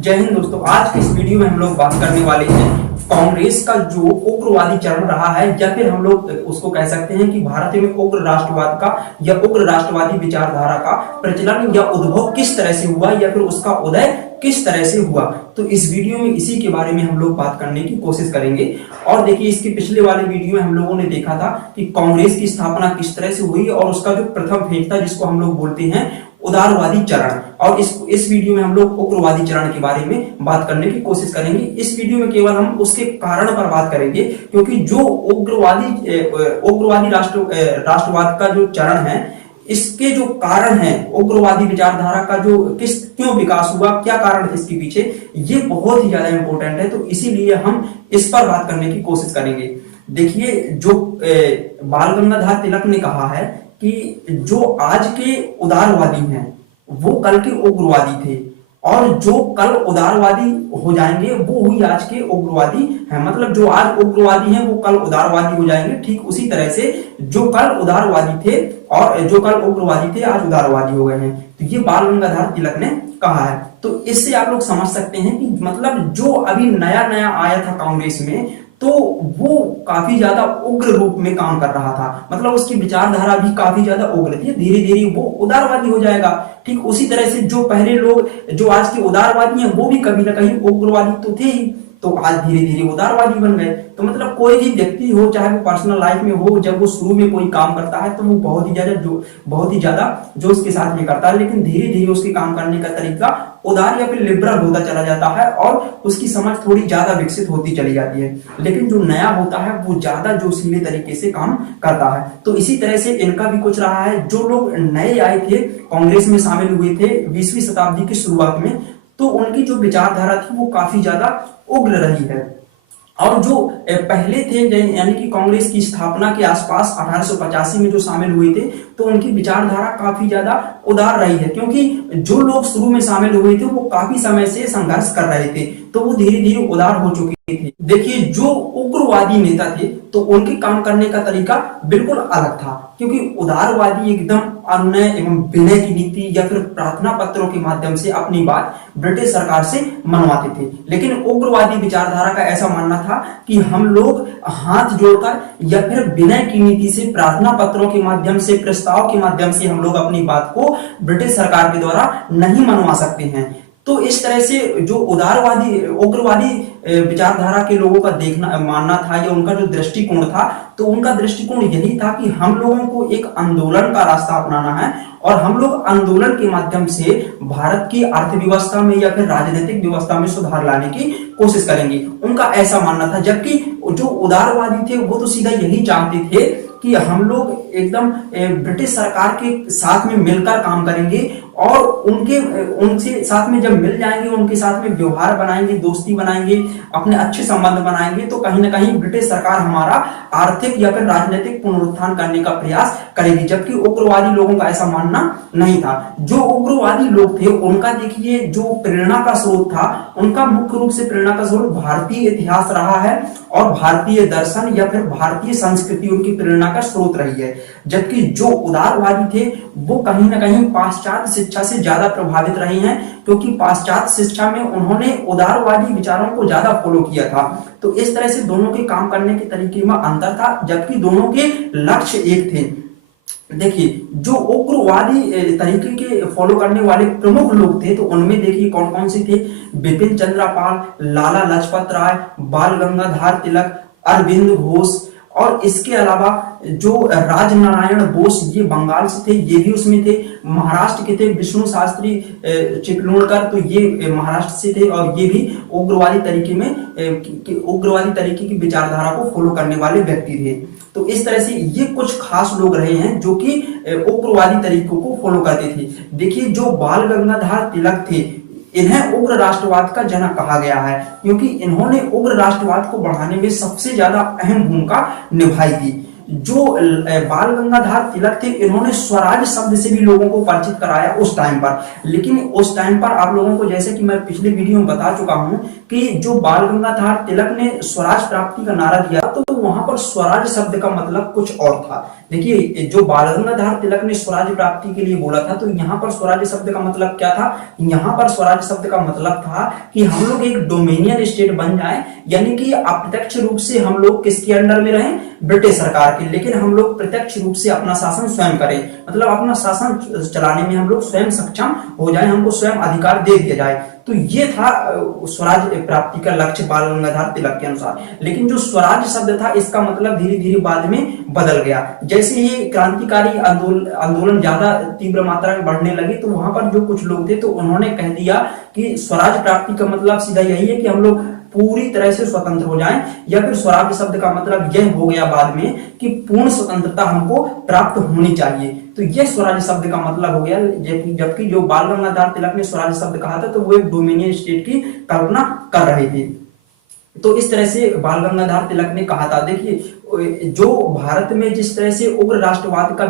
जय हिंद दोस्तों। आज की इस वीडियो में हम लोग बात करने वाले हैं कांग्रेस का जो उग्रवादी चरण रहा है, या फिर हम लोग उसको कह सकते हैं कि भारत में उग्र राष्ट्रवाद का या उग्र राष्ट्रवादी विचारधारा का प्रचलन या उद्भव किस तरह से हुआ, या फिर उसका उदय किस तरह से हुआ। तो इस वीडियो में इसी के बारे में हम लोग बात करने की कोशिश करेंगे। और देखिए, इसके पिछले वाले वीडियो में हम लोगों ने देखा था कि कांग्रेस की स्थापना किस तरह से हुई और उसका जो प्रथम फेज था, जिसको हम लोग बोलते हैं उदारवादी चरण। और इस वीडियो में हम लोग उग्रवादी चरण के बारे में बात करने की कोशिश करेंगे। इस वीडियो में केवल हम उसके कारण पर बात करेंगे, क्योंकि जो उग्रवादी राष्ट्रवाद का जो चरण है, इसके जो कारण है, उग्रवादी विचारधारा का जो क्यों विकास हुआ, क्या कारण थे इसके पीछे, ये बहुत ही ज्यादा इंपॉर्टेंट है। तो इसीलिए हम इस पर बात करने की कोशिश करेंगे। देखिए, जो बाल गंगाधर तिलक ने कहा है कि जो आज के उदारवादी हैं वो कल के उग्रवादी थे, और जो कल उदारवादी हो जाएंगे वो ही आज के उग्रवादी हैं। मतलब जो आज उग्रवादी हैं वो कल उदारवादी हो जाएंगे। ठीक उसी तरह से जो कल उदारवादी थे और जो कल उग्रवादी थे आज उदारवादी हो गए हैं। तो ये बाल गंगाधर तिलक ने कहा है। तो इससे आप लोग समझ सकते हैं कि मतलब जो अभी नया नया आया था कांग्रेस में, तो वो काफी ज्यादा उग्र रूप में काम कर रहा था। मतलब उसकी विचारधारा भी काफी ज्यादा उग्र थी। धीरे धीरे वो उदारवादी हो जाएगा। ठीक उसी तरह से जो पहले लोग जो आज के उदारवादी हैं वो भी कभी ना कहीं उग्रवादी तो थे ही, तो आज धीरे धीरे उदारवादी बन गए। तो मतलब कोई भी व्यक्ति हो, चाहे वो पर्सनल लाइफ में हो, जब वो शुरू में कोई काम करता है तो वो बहुत ही ज्यादा जोश के साथ में करता है, लेकिन धीरे धीरे उसके काम करने का तरीका उदार या फिर लिबरल होता चला जाता है और उसकी समझ थोड़ी ज्यादा विकसित होती चली जाती है। लेकिन जो नया होता है वो ज्यादा जोशीले तरीके से काम करता है। तो इसी तरह से इनका भी कुछ रहा है। जो लोग नए आए थे, कांग्रेस में शामिल हुए थे 20वीं शताब्दी की शुरुआत में, तो उनकी जो विचारधारा थी वो काफी ज्यादा उग्र रही है। और जो पहले थे, यानी कि कांग्रेस की स्थापना के आसपास 1885 में जो शामिल हुए थे, तो उनकी विचारधारा काफी ज्यादा उदार रही है, क्योंकि जो लोग शुरू में शामिल हुए थे वो काफी समय से संघर्ष कर रहे थे, तो वो धीरे धीरे उदार हो चुके थे। देखिए, जो उग्रवादी नेता थे तो उनके काम करने का तरीका बिल्कुल अलग था, क्योंकि उदारवादी एकदम अनुनय एवं विनय की नीति या फिर प्रार्थना पत्रों के माध्यम से अपनी बात ब्रिटिश सरकार से मनवाते थे। लेकिन उग्रवादी विचारधारा का ऐसा मानना था कि हम लोग हाथ जोड़कर या फिर विनय की नीति से, प्रार्थना पत्रों के माध्यम से, प्रस्ताव के माध्यम से हम लोग अपनी बात को ब्रिटिश सरकार के द्वारा नहीं मनवा सकते हैं। तो इस तरह से जो उग्रवादी विचारधारा के लोगों का मानना था, या उनका जो दृष्टिकोण था, तो उनका दृष्टिकोण यही था कि हम लोगों को एक आंदोलन का रास्ता अपनाना है और हम लोग आंदोलन के माध्यम से भारत की अर्थव्यवस्था में या फिर राजनीतिक व्यवस्था में सुधार लाने की कोशिश करेंगे। उनका ऐसा मानना था। जबकि जो उदारवादी थे वो तो सीधा यही चाहते थे कि हम लोग एकदम ब्रिटिश सरकार के साथ में मिलकर काम करेंगे और उनसे साथ में जब मिल जाएंगे, उनके साथ में व्यवहार बनाएंगे, दोस्ती बनाएंगे, अपने अच्छे संबंध बनाएंगे, तो कहीं ना कहीं ब्रिटिश सरकार हमारा आर्थिक या फिर राजनीतिक पुनरुत्थान करने का प्रयास करेगी। जबकि उग्रवादी लोगों का ऐसा मानना नहीं था। जो उग्रवादी लोग थे उनका देखिए, जो प्रेरणा का स्रोत था, उनका मुख्य रूप से प्रेरणा का स्रोत भारतीय इतिहास रहा है और भारतीय दर्शन या फिर भारतीय संस्कृति उनकी प्रेरणा का स्रोत रही है। जबकि जो उदारवादी थे वो कहीं ना कहीं पाश्चात्य शिक्षा से ज्यादा प्रभावित रहे हैं, क्योंकि पाश्चात्य शिक्षा में उन्होंने उदारवादी विचारों को ज्यादा फॉलो किया था। तो इस तरह से दोनों के काम करने के तरीके में अंतर था, जबकि दोनों के लक्ष्य एक थे। देखिए, जो उग्रवादी तरीके के फॉलो करने वाले प्रमुख लोग थे, तो उनमें देखिए कौन कौन से थे। बिपिन चंद्र पाल, लाला लाजपत राय, बाल गंगाधर तिलक, अरविंद घोष, और इसके अलावा जो राजनारायण बोस, ये बंगाल से थे, ये भी उसमें थे। महाराष्ट्र के थे विष्णु शास्त्री चिपलूणकर, तो ये महाराष्ट्र से थे और ये भी उग्रवादी तरीके की विचारधारा को फॉलो करने वाले व्यक्ति थे। तो इस तरह से ये कुछ खास लोग रहे हैं जो कि उग्रवादी तरीकों को फॉलो करते थे। देखिए, जो बाल गंगाधर तिलक थे, इन्हें उग्र राष्ट्रवाद का जनक कहा गया है, क्योंकि इन्होंने उग्र राष्ट्रवाद को बढ़ाने में सबसे ज्यादा अहम भूमिका निभाई थी। जो बाल गंगाधर तिलक थे, इन्होंने स्वराज शब्द से भी लोगों को परिचित कराया उस टाइम पर। लेकिन उस टाइम पर आप लोगों को, जैसे कि मैं पिछले वीडियो में बता चुका हूं, कि जो बाल गंगाधर तिलक ने स्वराज प्राप्ति का नारा दिया, तो वहां पर स्वराज शब्द का मतलब कुछ और था। देखिए जो बाल गंगाधर तिलक ने स्वराज प्राप्ति के लिए बोला था, तो यहाँ पर स्वराज शब्द का मतलब क्या था? यहाँ पर स्वराज शब्द का मतलब था कि हम लोग एक डोमिनियन स्टेट बन जाए, यानी कि अप्रत्यक्ष रूप से हम लोग किसके अंडर में रहें? ब्रिटिश सरकार के, लेकिन हम लोग प्रत्यक्ष रूप से अपना शासन स्वयं करें, मतलब अपना शासन चलाने में हम लोग स्वयं सक्षम हो जाए, हमको स्वयं अधिकार दे दिया जाए। तो ये था स्वराज प्राप्ति का लक्ष्य बाल गंगाधर तिलक के अनुसार। लेकिन जो स्वराज शब्द था इसका मतलब धीरे धीरे बाद में बदल गया। जैसे ही क्रांतिकारी आंदोलन ज्यादा तीव्र मात्रा में बढ़ने लगे, तो वहां पर जो कुछ लोग थे तो उन्होंने कह दिया कि स्वराज प्राप्ति का मतलब सीधा यही है कि हम लोग पूरी तरह से स्वतंत्र हो जाएं, या फिर स्वराज शब्द का मतलब यह हो गया बाद में कि पूर्ण स्वतंत्रता हमको प्राप्त होनी चाहिए। तो यह स्वराज शब्द का मतलब हो गया। जबकि जो बाल गंगाधर तिलक ने स्वराज शब्द कहा था तो वो एक डोमिनियन स्टेट की कल्पना कर रहे थे। तो इस तरह से बाल गंगाधर तिलक ने कहा था। देखिए जो भारत में जिस तरह से उग्र राष्ट्रवाद का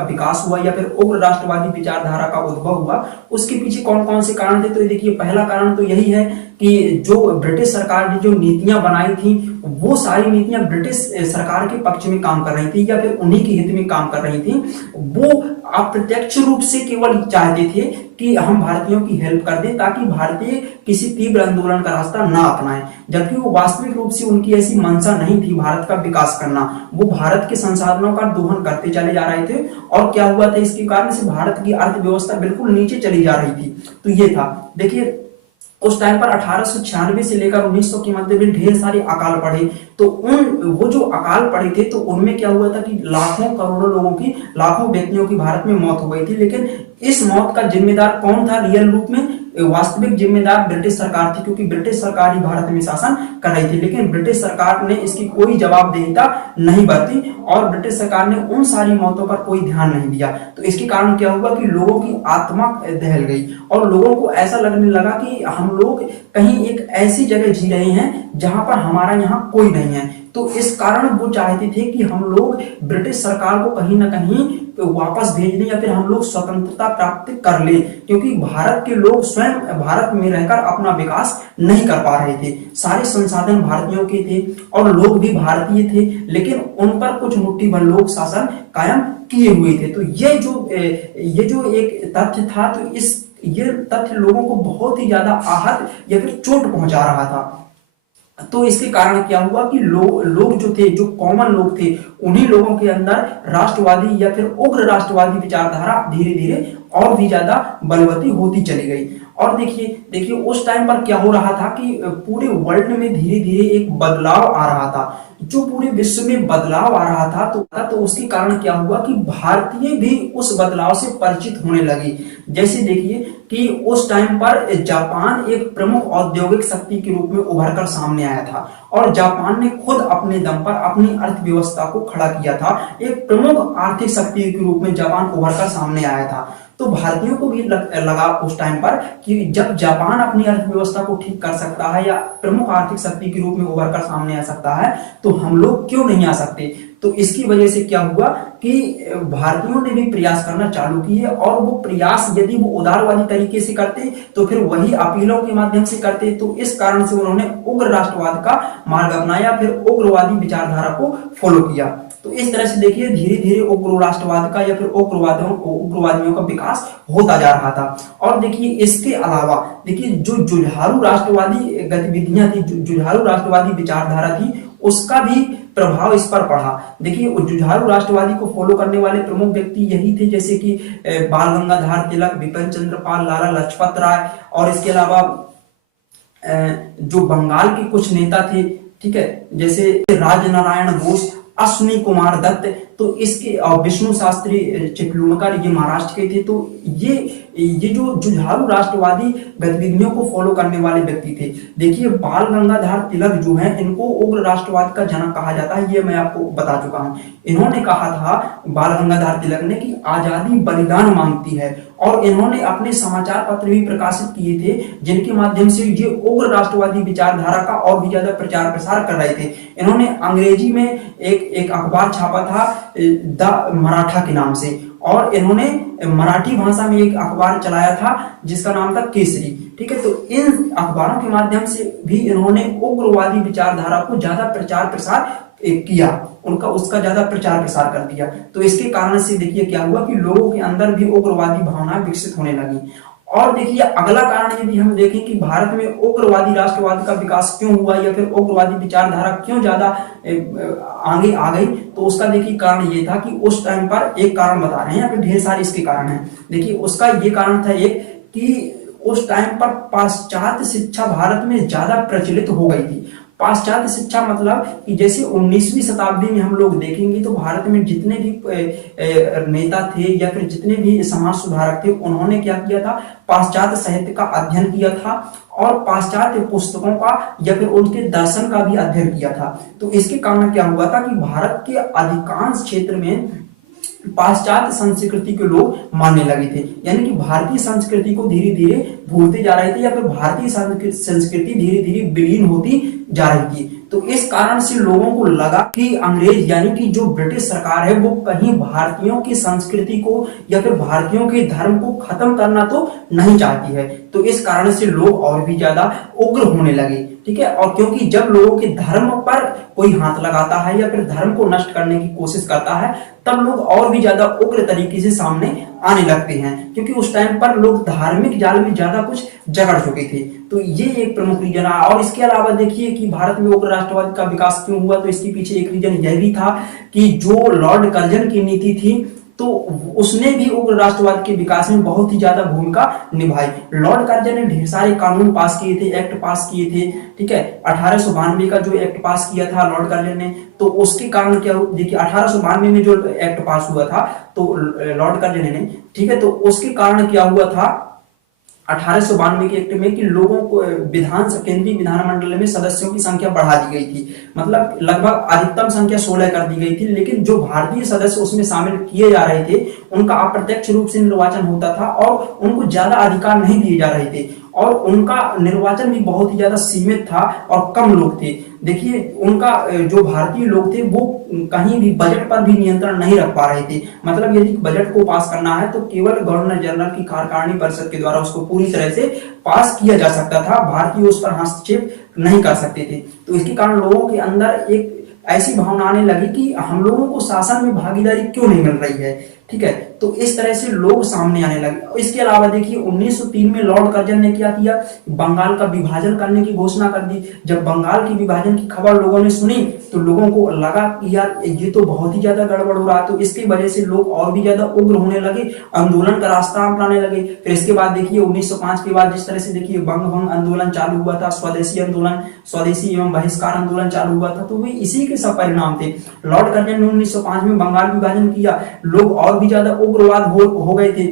विकास हुआ, या फिर उग्र राष्ट्रवादी विचारधारा का उद्भव हुआ, उसके पीछे कौन कौन से कारण थे? तो देखिए पहला कारण तो यही है कि जो ब्रिटिश सरकार ने जो नीतियां बनाई थी, वो सारी नीतियां ब्रिटिश सरकार के पक्ष में काम कर रही थी, या फिर उन्हीं के हित में काम कर रही थी। वो अप्रत्यक्ष रूप से केवल चाहते थे कि हम भारतीयों की हेल्प कर दें, ताकि भारतीय किसी तीव्र आंदोलन का रास्ता ना अपनाएं। जबकि वो वास्तविक रूप से उनकी ऐसी मंशा नहीं थी भारत का विकास करना। वो भारत के संसाधनों का दोहन करते चले जा रहे थे, और क्या हुआ था, इसके कारण से भारत की अर्थव्यवस्था बिल्कुल नीचे चली जा रही थी। तो ये था। देखिए उस टाइम पर 1896 से लेकर 1900 के मध्य में ढेर सारे अकाल पड़े। तो वो जो अकाल पड़े थे, तो उनमें क्या हुआ था कि लाखों करोड़ों लोगों की, लाखों व्यक्तियों की भारत में मौत हो गई थी। लेकिन इस मौत का जिम्मेदार कौन था? रियल रूप में वास्तविक जिम्मेदार ब्रिटिश सरकार थी, क्योंकि ब्रिटिश सरकार ही भारत में शासन कर रही थी। लेकिन ब्रिटिश सरकार ने इसकी कोई जवाबदेहिता नहीं बरती, और ब्रिटिश सरकार ने उन सारी मौतों पर कोई ध्यान नहीं दिया। तो इसके कारण क्या हुआ कि लोगों की आत्मा दहल गई, और लोगों को ऐसा लगने लगा कि हम लोग कहीं एक ऐसी जगह जी रहे हैं जहां पर हमारा यहाँ कोई नहीं है। तो इस कारण वो चाहते थे कि हम लोग ब्रिटिश सरकार को कहीं ना कहीं वापस भेज दें, या फिर हम लोग स्वतंत्रता प्राप्त कर लें, क्योंकि भारत के लोग स्वयं भारत में रहकर अपना विकास नहीं कर पा रहे थे। सारे संसाधन भारतीयों के थे, और लोग भी भारतीय थे, लेकिन उन पर कुछ मुट्ठी भर लोग शासन कायम किए हुए थे। तो ये जो एक तथ्य था, तो ये तथ्य लोगों को बहुत ही ज्यादा आहत या फिर चोट पहुंचा रहा था। तो इसके कारण क्या हुआ कि लोग जो थे, जो कॉमन लोग थे, उन्हीं लोगों के अंदर राष्ट्रवादी या फिर उग्र राष्ट्रवादी विचारधारा धीरे धीरे और भी ज्यादा बलवती होती चली गई। और देखिए उस टाइम पर क्या हो रहा था कि पूरे वर्ल्ड में धीरे धीरे एक बदलाव आ रहा था। जो पूरे विश्व में बदलाव आ रहा था, तो उसके कारण क्या हुआ कि भारतीय भी उस बदलाव से परिचित होने लगे। जैसे देखिए कि उस टाइम पर जापान एक प्रमुख औद्योगिक शक्ति के रूप में उभर कर सामने आया था, और जापान ने खुद अपने दम पर अपनी अर्थव्यवस्था को खड़ा किया था। एक प्रमुख आर्थिक शक्ति के रूप में जापान उभर कर सामने आया था। तो भारतीयों को भी लगा उस टाइम पर कि जब जापान अपनी अर्थव्यवस्था को ठीक कर सकता है, या प्रमुख आर्थिक शक्ति के रूप में उभर कर सामने आ सकता है, तो हम लोग क्यों नहीं आ सकते। तो इसकी वजह से क्या हुआ कि भारतीयों ने भी प्रयास करना चालू किए, और वो प्रयास यदि वो उदारवादी तरीके से करते तो फिर वही अपीलों के माध्यम से करते। तो इस कारण से उन्होंने उग्र राष्ट्रवाद का मार्ग अपनाया, फिर उग्रवादी विचारधारा को फॉलो किया। तो इस तरह से देखिए धीरे धीरे उग्र राष्ट्रवाद का या फिर उग्रवादियों का विकास होता जा रहा था। और देखिए इसके अलावा देखिए जो जुझारू राष्ट्रवादी गतिविधियां थी, जुझारू राष्ट्रवादी विचारधारा थी, उसका भी प्रभाव इस पर पड़ा। देखिए जुझारू राष्ट्रवादी को फॉलो करने वाले प्रमुख व्यक्ति यही थे, जैसे कि बाल गंगाधर तिलक, बिपिन चंद्र पाल, लाला लाजपत राय, और इसके अलावा जो बंगाल के कुछ नेता थे, ठीक है, जैसे राजनारायण घोष, अश्विनी कुमार दत्त, तो इसके विष्णु शास्त्री चिपलूणकर, ये महाराष्ट्र के थे। तो ये जो जुझारू राष्ट्रवादी गतिविधियों को फॉलो करने वाले व्यक्ति थे। देखिए बाल गंगाधर तिलक जो है, इनको उग्र राष्ट्रवाद का जनक कहा जाता है, ये मैं आपको बता चुका हूं। इन्होंने कहा था बाल गंगाधर तिलक ने कि आजादी बलिदान मांगती है, और इन्होंने अपने समाचार पत्र भी प्रकाशित किए थे, जिनके माध्यम से ये उग्र राष्ट्रवादी विचारधारा का और भी ज्यादा प्रचार प्रसार कर रहे थे। इन्होंने अंग्रेजी में एक अखबार छापा था द मराठा के नाम से, और इन्होंने मराठी भाषा में एक अखबार चलाया था जिसका नाम था केसरी, ठीक है। तो इन अखबारों के माध्यम से भी इन्होंने उग्रवादी विचारधारा को ज्यादा प्रचार प्रसार किया, उनका उसका ज्यादा प्रचार प्रसार कर दिया। तो इसके कारण से देखिए क्या हुआ कि लोगों के अंदर भी उग्रवादी भावनाएं विकसित होने लगी। और देखिए अगला कारण यदि हम देखें कि भारत में उग्रवादी राष्ट्रवाद का विकास क्यों हुआ या फिर उग्रवादी विचारधारा क्यों ज्यादा आगे आ गई, तो उसका देखिए कारण ये था कि उस टाइम पर, एक कारण बता रहे हैं, या फिर ढेर सारे इसके कारण हैं। देखिए उसका ये कारण था एक कि उस टाइम पर पाश्चात्य शिक्षा भारत में ज्यादा प्रचलित हो गई थी। पाश्चात्य शिक्षा मतलब कि जैसे 19वीं शताब्दी में हम लोग देखेंगे तो भारत में जितने भी नेता थे या फिर जितने भी समाज सुधारक थे, उन्होंने क्या किया था, पाश्चात्य साहित्य का अध्ययन किया था और पाश्चात्य पुस्तकों का या फिर उनके दर्शन का भी अध्ययन किया था। तो इसके कारण क्या हुआ था कि भारत के अधिकांश क्षेत्र में पाश्चात्य संस्कृति के लोग मानने लगे थे, यानी कि भारतीय संस्कृति को धीरे धीरे भूलते जा रहे थे या फिर भारतीय संस्कृति धीरे धीरे विलीन होती जा रही थी। तो इस कारण से लोगों को लगा कि अंग्रेज यानी कि जो ब्रिटिश सरकार है वो कहीं भारतीयों की संस्कृति को या फिर भारतीयों के धर्म को खत्म करना तो नहीं चाहती है। तो इस कारण से लोग और भी ज्यादा उग्र होने लगे, ठीक है। और क्योंकि जब लोगों के धर्म पर कोई हाथ लगाता है या फिर धर्म को नष्ट करने की कोशिश करता है, तब लोग और भी ज्यादा उग्र तरीके से सामने आने लगते हैं, क्योंकि उस टाइम पर लोग धार्मिक जाल में ज्यादा कुछ जकड़ चुके थे। तो ये एक प्रमुख रीजन है। और इसके अलावा देखिए कि भारत में उग्र राष्ट्रवाद का विकास क्यों हुआ, तो इसके पीछे एक रीजन यह भी था कि जो लॉर्ड कर्जन की नीति थी, तो उसने भी उग्र राष्ट्रवाद के विकास में बहुत ही ज्यादा भूमिका निभाई। लॉर्ड कर्जन ने ढेर सारे कानून पास किए थे, एक्ट पास किए थे, ठीक है। 1892 का जो एक्ट पास किया था लॉर्ड कर्जन ने, तो उसके कारण क्या, देखिए 1892 में जो एक्ट पास हुआ था तो लॉर्ड कर्जन ने, ठीक है, तो उसके कारण क्या हुआ था 1892 के एक्ट में कि लोगों को केंद्रीय विधानमंडल में सदस्यों की संख्या बढ़ा दी गई थी, मतलब लगभग अधिकतम संख्या 16 कर दी गई थी, लेकिन जो भारतीय सदस्य उसमें शामिल किए जा रहे थे उनका अप्रत्यक्ष रूप से निर्वाचन होता था और उनको ज्यादा अधिकार नहीं दिए जा रहे थे और उनका निर्वाचन भी बहुत ही ज्यादा सीमित था और कम लोग थे। देखिए उनका जो भारतीय लोग थे वो कहीं भी बजट पर भी नियंत्रण नहीं रख पा रहे थे, मतलब यदि बजट को पास करना है तो केवल गवर्नर जनरल की कार्यकारिणी परिषद के द्वारा उसको पूरी तरह से पास किया जा सकता था, भारतीय उस पर हस्तक्षेप नहीं कर सकते थे। तो इसके कारण लोगों के अंदर एक ऐसी भावना आने लगी कि हम लोगों को शासन में भागीदारी क्यों नहीं मिल रही है, ठीक है। तो इस तरह से लोग सामने आने लगे। इसके अलावा देखिए 1903 में लॉर्ड कर्जन ने क्या किया, बंगाल का विभाजन करने की घोषणा कर दी। जब बंगाल की विभाजन की खबर लोगों ने सुनी तो लोगों को लगा कि यार ये तो बहुत ही ज्यादा गड़बड़ हो रहा है, तो इसकी वजह से लोग और भी ज्यादा उग्र होने लगे, आंदोलन का रास्ता अपनाने लगे। फिर इसके बाद देखिए 1905 के बाद जिस तरह से देखिए बंग भंग आंदोलन चालू हुआ था, स्वदेशी आंदोलन, स्वदेशी एवं बहिष्कार आंदोलन चालू हुआ था, तो वे इसी के सब परिणाम थे। लॉर्ड कर्जन ने 1905 में बंगाल विभाजन किया, लोग और भी ज्यादा उग्रवाद हो गए थे।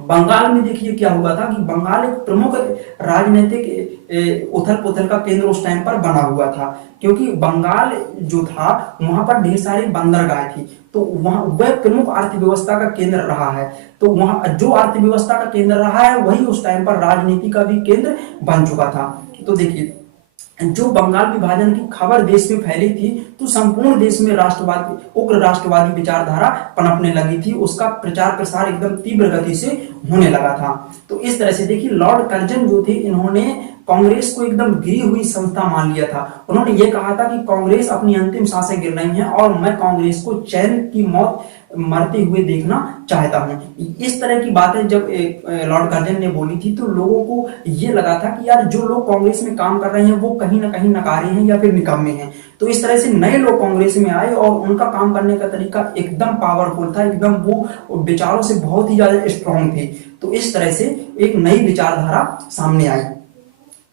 बंगाल में देखिए क्या हुआ था कि बंगाल एक प्रमुख राजनीतिक उथल पुथल का केंद्र उस टाइम पर बना हुआ था, क्योंकि बंगाल जो था वहां पर ढेर सारे बंदरगाह थी, तो वहां वह प्रमुख अर्थव्यवस्था का केंद्र रहा है। तो वहां जो अर्थव्यवस्था का केंद्र रहा है वही उस टाइम पर राजनीति का भी केंद्र बन चुका था। तो देखिए जो बंगाल विभाजन की खबर देश में फैली थी तो संपूर्ण देश में उग्र राष्ट्रवादी विचारधारा पनपने लगी थी, उसका प्रचार प्रसार एकदम तीव्र गति से होने लगा था। तो इस तरह से देखिए लॉर्ड कर्जन जो थे इन्होंने कांग्रेस को एकदम गिरी हुई संस्था मान लिया था। उन्होंने ये कहा था कि कांग्रेस अपनी अंतिम सांसें गिर रही है और मैं कांग्रेस को चैन की मौत मरते हुए देखना चाहता हूं। इस तरह की बातें जब लॉर्ड कर्जन ने बोली थी तो लोगों को ये लगा था कि यार जो लोग कांग्रेस में काम कर रहे हैं वो कहीं ना कहीं नकारे हैं या फिर निकम्मे हैं। तो इस तरह से नए लोग कांग्रेस में आए और उनका काम करने का तरीका एकदम पावरफुल था, एकदम वो विचारों से बहुत ही ज्यादा स्ट्रॉन्ग थे। तो इस तरह से एक नई विचारधारा सामने आई।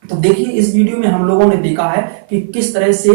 तो देखिए इस वीडियो में हम लोगों ने देखा है कि किस तरह से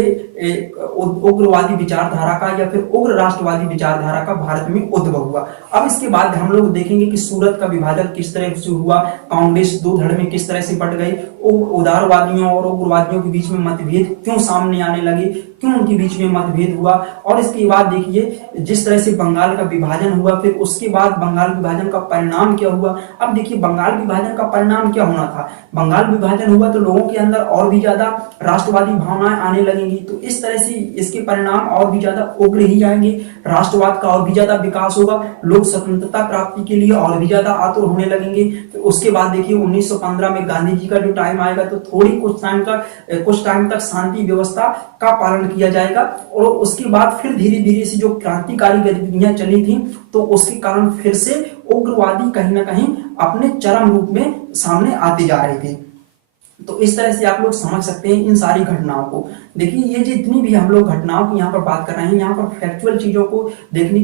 उग्रवादी विचारधारा का या फिर उग्र राष्ट्रवादी विचारधारा का भारत में उद्भव हुआ। अब इसके बाद हम लोग देखेंगे कि सूरत का विभाजन किस तरह से हुआ, कांग्रेस दो धड़ में किस तरह से बट गई, उदारवादियों और उग्रवादियों के बीच में मतभेद क्यों सामने आने लगे, क्यों उनके बीच में मतभेद हुआ। और इसके बाद देखिए जिस तरह से बंगाल का विभाजन हुआ, फिर उसके बाद बंगाल विभाजन का परिणाम क्या हुआ। अब देखिए बंगाल विभाजन का परिणाम क्या होना था, बंगाल विभाजन हुआ तो लोगों के अंदर और भी ज्यादा राष्ट्रवादी भावनाएं आने लगेंगी, तो इस तरह से इसके परिणाम और भी ज्यादा उग्र ही जाएंगे, राष्ट्रवाद का और भी ज्यादा विकास होगा, लोग स्वतंत्रता प्राप्ति के लिए और भी ज्यादा आतुर होने लगेंगे। तो उसके बाद देखिए 1915 में गांधी जी का जो टाइम आएगा तो थोड़ी कुछ टाइम तक शांति व्यवस्था का पालन किया जाएगा। और उसके बाद फिर धीरे धीरे से जो क्रांतिकारी गतिविधियां चली थी तो उसके कारण फिर से उग्रवादी कहीं ना कहीं अपने चरम रूप में सामने आते जा रहे थे। तो इस तरह से आप लोग समझ सकते हैं इन सारी घटनाओं को। देखिए ये जितनी भी हम लोग घटनाओं की यहाँ पर बात कर रहे हैं, यहाँ पर फैक्चुअल चीजों को देखने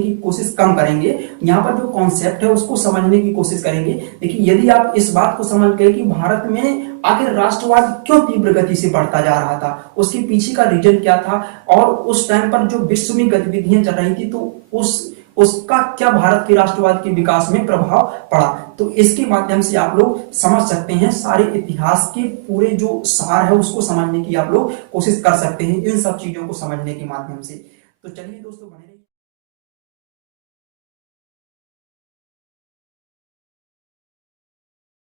की कोशिश कम करेंगे। यहाँ पर जो कॉन्सेप्ट है उसको समझने की कोशिश करेंगे। देखिए यदि आप इस बात को समझ गए कि भारत में आखिर राष्ट्रवाद क्यों तीव्र गति से बढ़ता जा रहा था, उसके पीछे का रीजन क्या था, और उस टाइम पर जो विश्व में गतिविधियां चल रही थी तो उसका क्या भारत के राष्ट्रवाद के विकास में प्रभाव पड़ा, तो इसके माध्यम से आप लोग समझ सकते हैं। सारे इतिहास के पूरे जो सार है उसको समझने की आप लोग कोशिश कर सकते हैं इन सब चीजों को समझने के माध्यम से। तो चलिए दोस्तों बने रहिए।